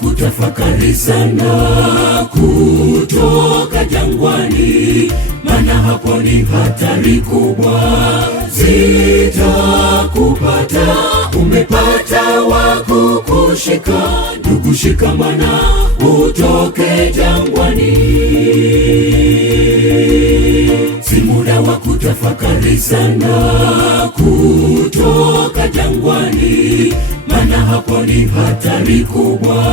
kutafakari sana kutoka jangwani, maana hapo ni hatari kubwa zitakupata. Umepata wa kukushika, ndugu shikamana utoke jangwani. Si muda wa kutafakari sana kutoka jangwani, maana hapo ni hatari kubwa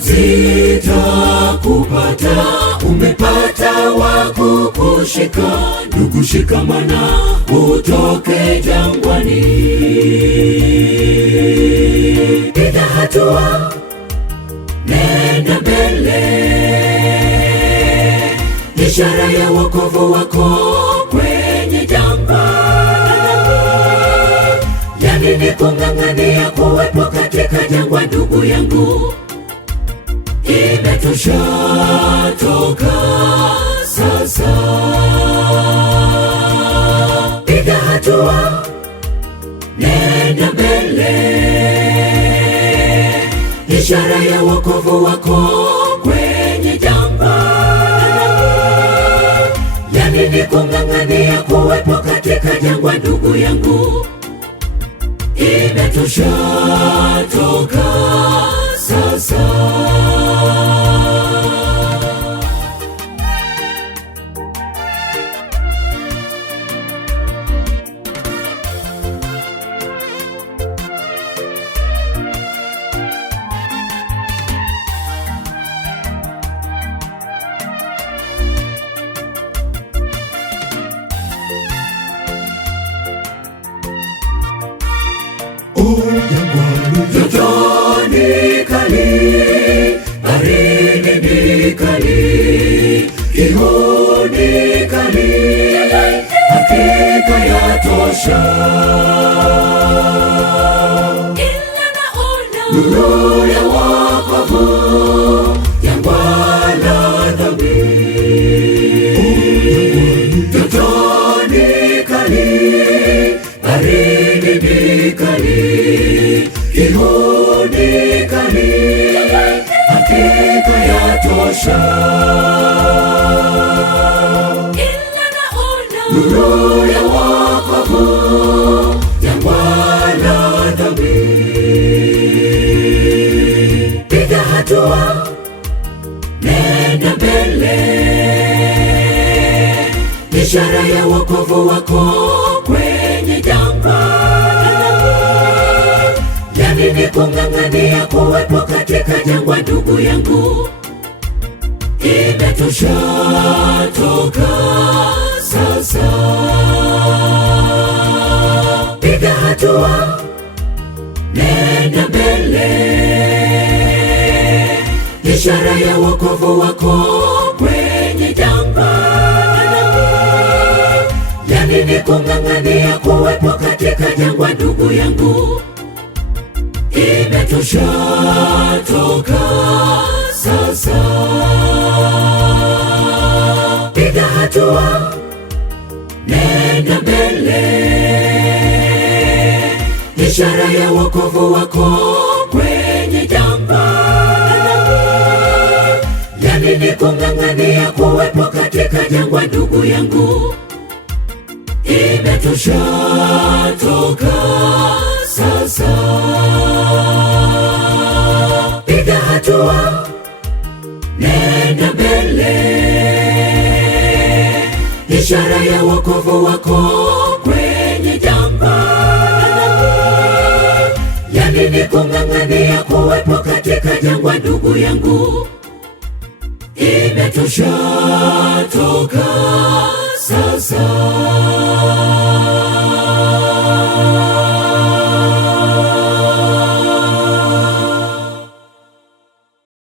zitakupata. Umepata wa kukushika, ndugu shikamana utoke jangwani. Piga hatua, nenda mbele, ishara ya wokovu wako kwenye jangwa. Yani ni kung'ang'ania kuwepo katika jangwa, ndugu yangu, imetosha, toka sasa. Piga hatua, nenda mbele, ishara ya wokovu wako kwenye jangwa. Yani ni kung'ang'ania kuwepo katika jangwa, ndugu yangu, imetosha, toka sasa. Joto ni kali, baridi ni kali, kiu ni kali, hakika yatosha. Ila naona nuru ya wokovu, jangwa la dhambi. Joto ni kali, baridi ni kali, kiu ni kali, hakika yatosha. Ila naona nuru ya wokovu, jangwa la dhambi. Piga hatua, nenda mbele, ishara ya wokovu wako kwenye jangwa. Yani ni kung'ang'ania kuwepo katika jangwa, ndugu yangu, imetosha, toka sasa. Piga hatua, nenda mbele, ishara ya wokovu wako kwenye jangwa. Yani ni kung'ang'ania kuwepo katika jangwa, ndugu yangu, imetosha, toka sasa. Piga hatua, nenda mbele, ishara ya wokovu wako kwenye jangwa. Yani ni kung'ang'ania kuwepo katika jangwa, ndugu yangu, imetosha, toka sasa. Piga hatua, nenda mbele, ishara ya wokovu wako kwenye jangwa. Yani ni kung'ang'ania kuwepo katika jangwa, ndugu yangu, imetosha, toka sasa.